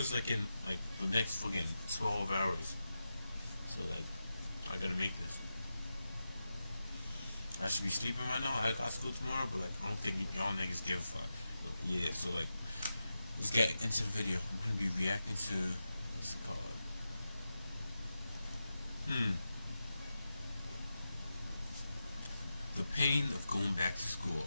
is like in like the next fucking 12 hours. So like, I gotta make this. I should be sleeping right now. I school tomorrow, but like, I don't think y'all niggas give a fuck. So, yeah, so like, let's get into the video. I'm gonna be reacting to what's it called? The pain of going back to school.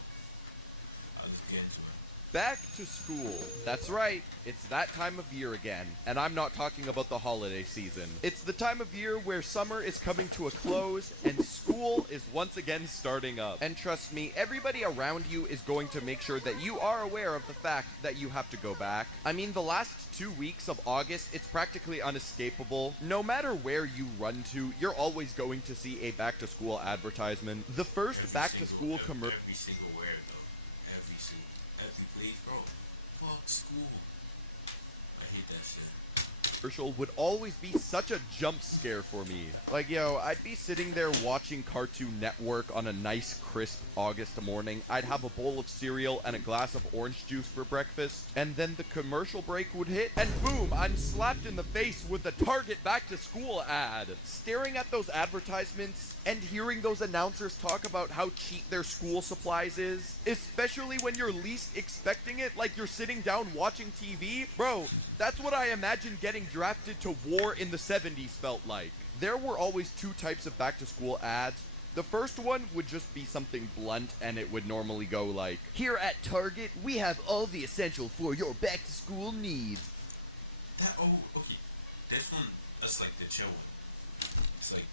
Let's get into it. Back to school. That's right, it's that time of year again. And I'm not talking about the holiday season. It's the time of year where summer is coming to a close and school is once again starting up. And trust me, everybody around you is going to make sure that you are aware of the fact that you have to go back. I mean, the last 2 weeks of August, it's practically unescapable. No matter where you run to, you're always going to see a back to school advertisement. The first back to school commercial. Every single word though. Every place, bro. Fuck school. I hate that shit. Commercial would always be such a jump scare for me. Like, yo, I'd be sitting there watching Cartoon Network on a nice, crisp August morning. I'd have a bowl of cereal and a glass of orange juice for breakfast, and then the commercial break would hit, and boom, I'm slapped in the face with the Target back to school ad. Staring at those advertisements and hearing those announcers talk about how cheap their school supplies is, especially when you're least expecting it, like you're sitting down watching TV, bro, that's what I imagine getting drafted to war in the 70s felt like. There were always two types of back to school ads. The first one would just be something blunt, and it would normally go like, "Here at Target, we have all the essential for your back to school needs." Okay. This one, that's like the chill one. It's like,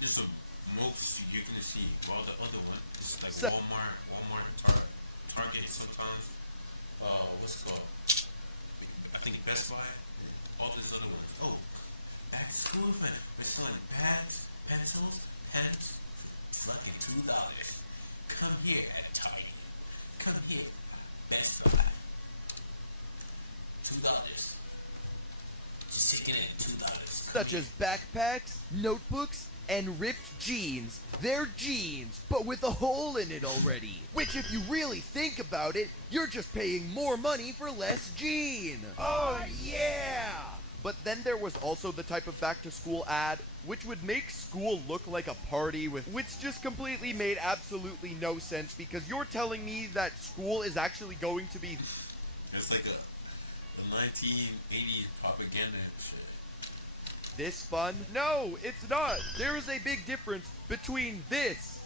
this is the most you're gonna see. While the other one is like Walmart, Target sometimes. What's it called? I think Best Buy. All these other ones. Oh, back to school for we're selling pads, pencils, pens, fucking $2. Come here at Target. Come here, Best Buy. $2. Just taking it $2. Such as backpacks, notebooks, and ripped jeans. They're jeans, but with a hole in it already. Which, if you really think about it, you're just paying more money for less jean. Oh yeah! But then there was also the type of back to school ad which would make school look like a party, which just completely made absolutely no sense, because you're telling me that school is actually going to be... It's like the 1980s propaganda and shit. This fun? No, it's not. There is a big difference between this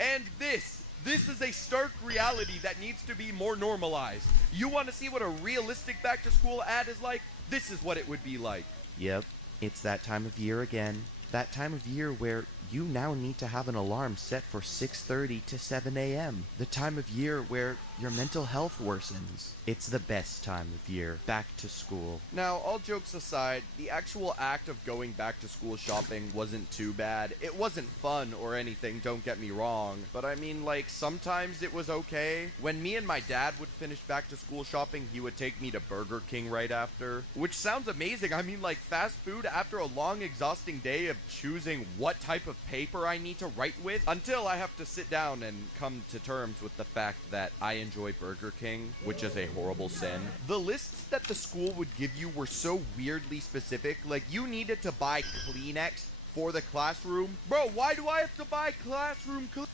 and this. This is a stark reality that needs to be more normalized. You want to see what a realistic back to school ad is like? This is what it would be like. Yep, it's that time of year again. That time of year where you now need to have an alarm set for 6:30 to 7 a.m. The time of year where your mental health worsens. It's the best time of year. Back to school. Now, all jokes aside, the actual act of going back to school shopping wasn't too bad. It wasn't fun or anything, don't get me wrong. But I mean, like, sometimes it was okay. When me and my dad would finish back to school shopping, he would take me to Burger King right after. Which sounds amazing. I mean, like, fast food after a long, exhausting day of choosing what type of paper I need to write with, until I have to sit down and come to terms with the fact that I enjoy Burger King, which is a horrible sin. The lists that the school would give you were so weirdly specific, like you needed to buy Kleenex for the classroom. Bro, why do I have to buy classroom Kleenex?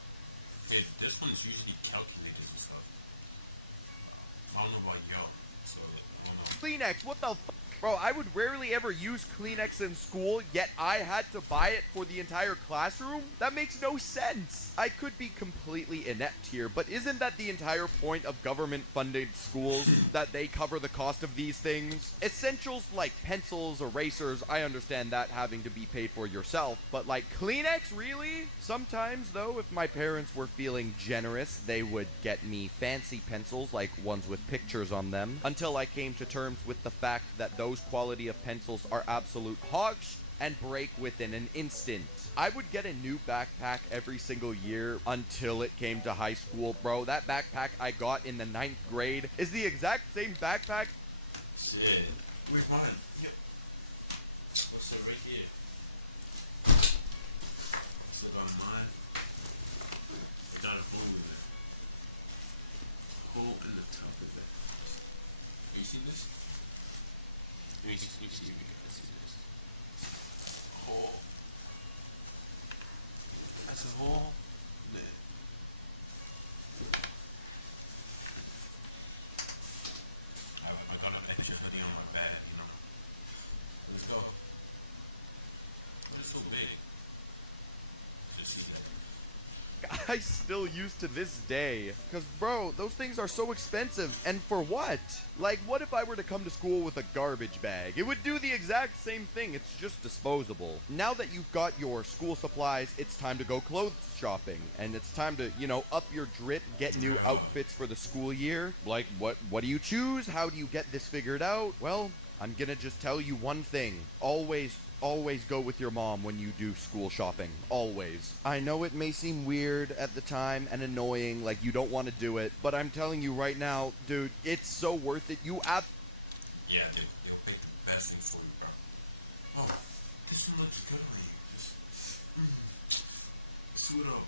Yeah, this one's usually calculated and stuff. I don't know about y'all, so I don't know. Kleenex, what the f***? Bro, I would rarely ever use Kleenex in school, yet I had to buy it for the entire classroom? That makes no sense. I could be completely inept here, but isn't that the entire point of government-funded schools, that they cover the cost of these things? Essentials like pencils, erasers, I understand that having to be paid for yourself, but like Kleenex, really? Sometimes, though, if my parents were feeling generous, they would get me fancy pencils, like ones with pictures on them, until I came to terms with the fact that those quality of pencils are absolute hogs and break within an instant. I would get a new backpack every single year until it came to high school. Bro, that backpack I got in the 9th grade is the exact same backpack. Shit. Where's mine? Yep. What's it right here? So got mine. I got a hole in it. Hole in the top of it. You see this? let me see this. Oh, that's a hole. Man. I got an extra hoodie on my bag, you know. Let's go. It's so big. Just see that. I still use to this day. Because, bro, those things are so expensive. And for what? Like, what if I were to come to school with a garbage bag? It would do the exact same thing. It's just disposable. Now that you've got your school supplies, it's time to go clothes shopping. And it's time to, you know, up your drip, get new outfits for the school year. Like, what do you choose? How do you get this figured out? Well, I'm gonna just tell you one thing. Always go with your mom when you do school shopping. Always. I know it may seem weird at the time and annoying, like you don't want to do it, but I'm telling you right now, dude, it's so worth it. Yeah, they'll pick the best thing for you, bro. Oh, this one looks good on you. Just, suit up.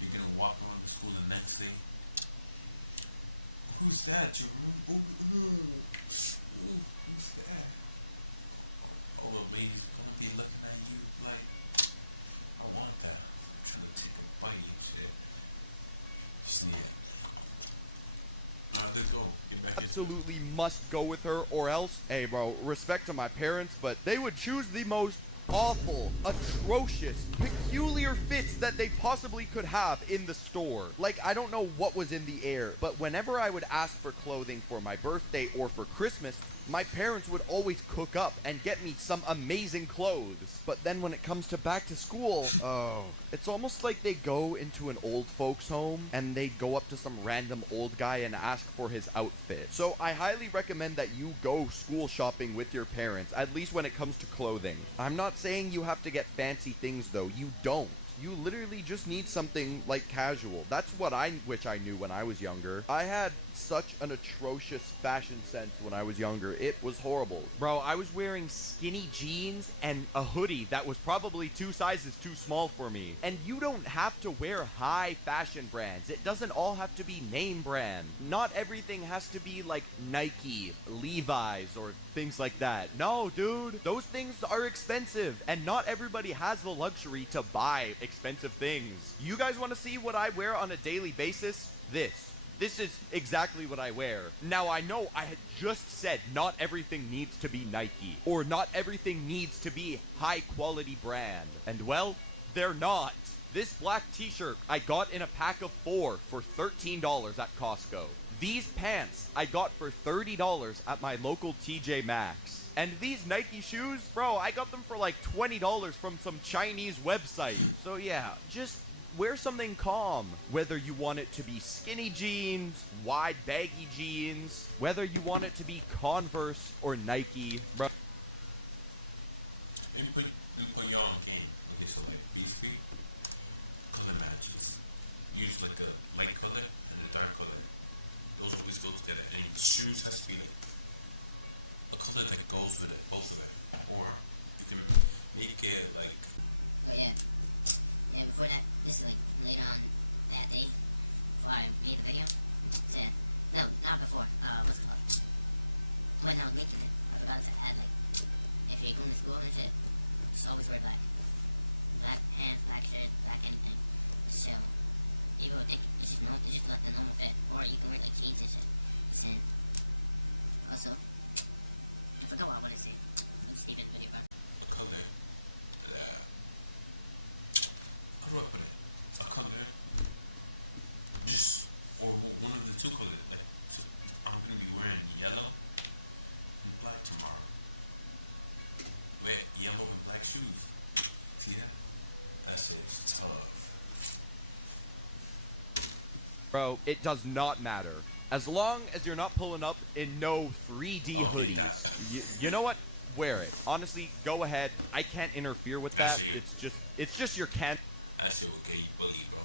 You're gonna walk around the school the next day. Who's that, Jerome? Who's that? All the ladies gonna be looking at you like, I want that. I'm trying to take a bite and shit. Sneak. Alright, let's go. Get back Absolutely must go with her, or else, hey bro, respect to my parents, but they would choose the most awful, atrocious, peculiar fits that they possibly could have in the store. Like, I don't know what was in the air, but whenever I would ask for clothing for my birthday or for Christmas, my parents would always cook up and get me some amazing clothes. But then when it comes to back to school, oh, it's almost like they go into an old folks home and they go up to some random old guy and ask for his outfit. So I highly recommend that you go school shopping with your parents, at least when it comes to clothing. I'm not saying you have to get fancy things though, you don't. You literally just need something like casual. That's what I wish I knew when I was younger. I had such an atrocious fashion sense when I was younger. It was horrible. Bro, I was wearing skinny jeans and a hoodie that was probably 2 sizes too small for me. And you don't have to wear high fashion brands. It doesn't all have to be name brand. Not everything has to be like Nike, Levi's, or things like that. No, dude, those things are expensive, and not everybody has the luxury to buy expensive things. You guys want to see what I wear on a daily basis? This is exactly what I wear. Now, I know I had just said not everything needs to be Nike, or not everything needs to be high quality brand. And well, they're not. This black t-shirt I got in a pack of 4 for $13 at Costco. These pants I got for $30 at my local TJ Maxx. And these Nike shoes, bro, I got them for like $20 from some Chinese website. So yeah, just wear something calm. Whether you want it to be skinny jeans, wide baggy jeans, whether you want it to be Converse or Nike, bro. Put your own game. Okay, so like these three color matches. Use like a light color and a dark color. Those always go together. And the shoes has to be a color that goes with it, both of them. Or you can make it like. But yeah. And before that, this is like later on that day before I made the video. Yeah. No, not before. What's it called? When I was making it, I forgot to add like, if you're going to school and shit, just always wear black. Black pants, black shirt, black anything. So, people will think it's just not the normal fit. Or you can wear like jeans and shit. So, also, I forgot what I wanted to say. Steven video part. A color that. How do I put it? A color. Just, or one of the two colors. Like, so I'm going to be wearing yellow and black tomorrow. Wear yellow and black shoes. See that? That's so tough. Bro, it does not matter. As long as you're not pulling up in no 3D hoodies. You know what? Wear it. Honestly, go ahead. I can't interfere with that. It's just your can. I say okay, bully, bro.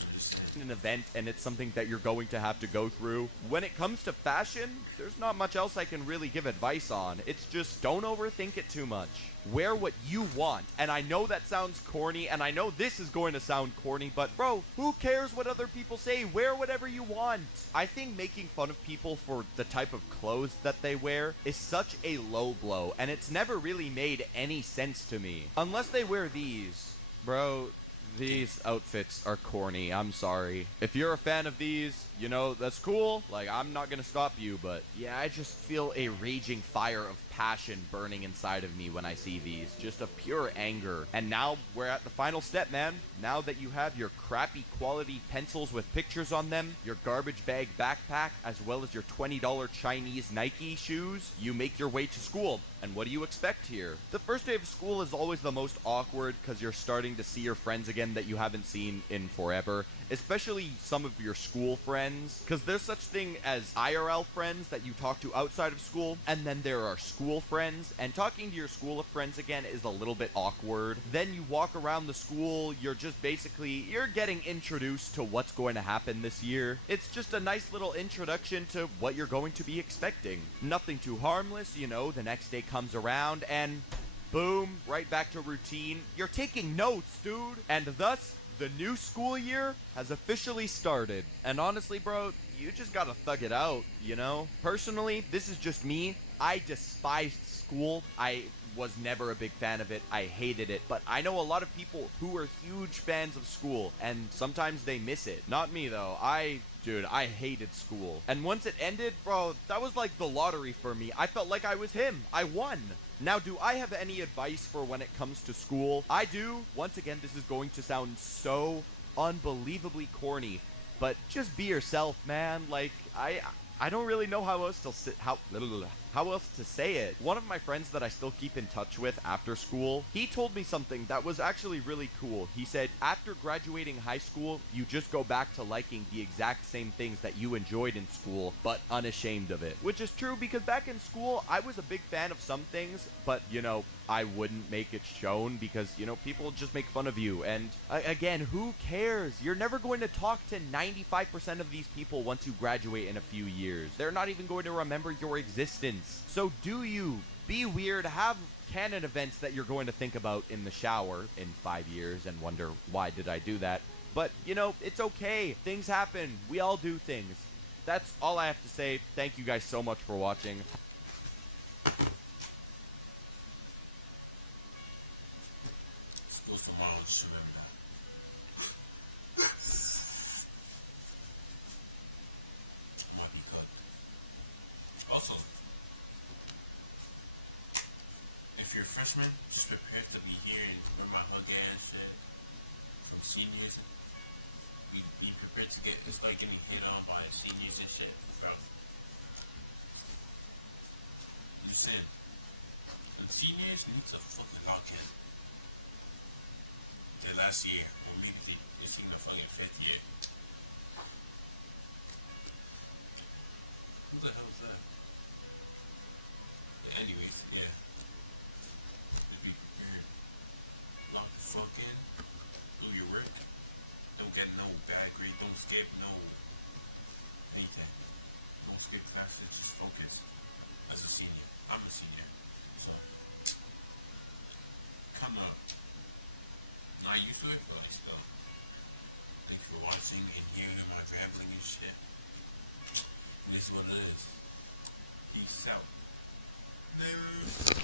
I'm just an event and it's something that you're going to have to go through. When it comes to fashion, there's not much else I can really give advice on. It's just don't overthink it too much. Wear what you want. And I know that sounds corny, and I know this is going to sound corny, but bro, who cares what other people say? Wear whatever you want. I think making fun of people for the type of clothes that they wear is such a low blow, and it's never really made any sense to me. Unless they wear these. Bro, these outfits are corny. I'm sorry. If you're a fan of these, you know, that's cool. Like, I'm not gonna stop you, but yeah, I just feel a raging fire of passion burning inside of me when I see these. Just of pure anger. And now we're at the final step, man. Now that you have your crappy quality pencils with pictures on them, your garbage bag backpack, as well as your $20 Chinese Nike shoes, you make your way to school. And what do you expect here? The first day of school is always the most awkward because you're starting to see your friends again that you haven't seen in forever, especially some of your school friends, because there's such thing as IRL friends that you talk to outside of school, and then there are school friends, and talking to your school friends again is a little bit awkward. Then you walk around the school, you're getting introduced to what's going to happen this year. It's just a nice little introduction to what you're going to be expecting. Nothing too harmless, you know, the next day comes around and boom, right back to routine. You're taking notes, dude. And thus, the new school year has officially started. And honestly, bro, you just gotta thug it out, you know? Personally, this is just me. I despised school. I was never a big fan of it. I hated it. But I know a lot of people who are huge fans of school, and sometimes they miss it. Not me, though. Dude, I hated school. And once it ended, bro, that was like the lottery for me. I felt like I was him. I won. Now, do I have any advice for when it comes to school? I do. Once again, this is going to sound so unbelievably corny, but just be yourself, man. Like, I don't really know how else to say it. One of my friends that I still keep in touch with after school, he told me something that was actually really cool. He said, after graduating high school, you just go back to liking the exact same things that you enjoyed in school, but unashamed of it. Which is true, because back in school, I was a big fan of some things, but, you know, I wouldn't make it shown because, you know, people just make fun of you. And again, who cares? You're never going to talk to 95% of these people once you graduate in a few years. They're not even going to remember your existence. So do you. Be weird. Have canon events that you're going to think about in the shower in 5 years and wonder, why did I do that? But, you know, it's okay. Things happen. We all do things. That's all I have to say. Thank you guys so much for watching. School's tomorrow, just remember that. Might be cut. Also, if you're a freshman, just prepare to be here and remember my hug ass shit from seniors. Be prepared to start getting hit on by seniors and shit, bro. Listen, the seniors need to fucking lock in. The last year, or maybe it's in the fucking 5th year. Who the hell is that? Yeah, anyways, yeah. Just be prepared. Lock the fuck in. Do your work. Don't get no bad grade. Don't skip no anything. Don't skip classes. Just focus. As a senior. I'm a senior. So, kind of not used to it, but still. Thanks for watching and hearing my rambling and shit. It is what it is. Peace out. News.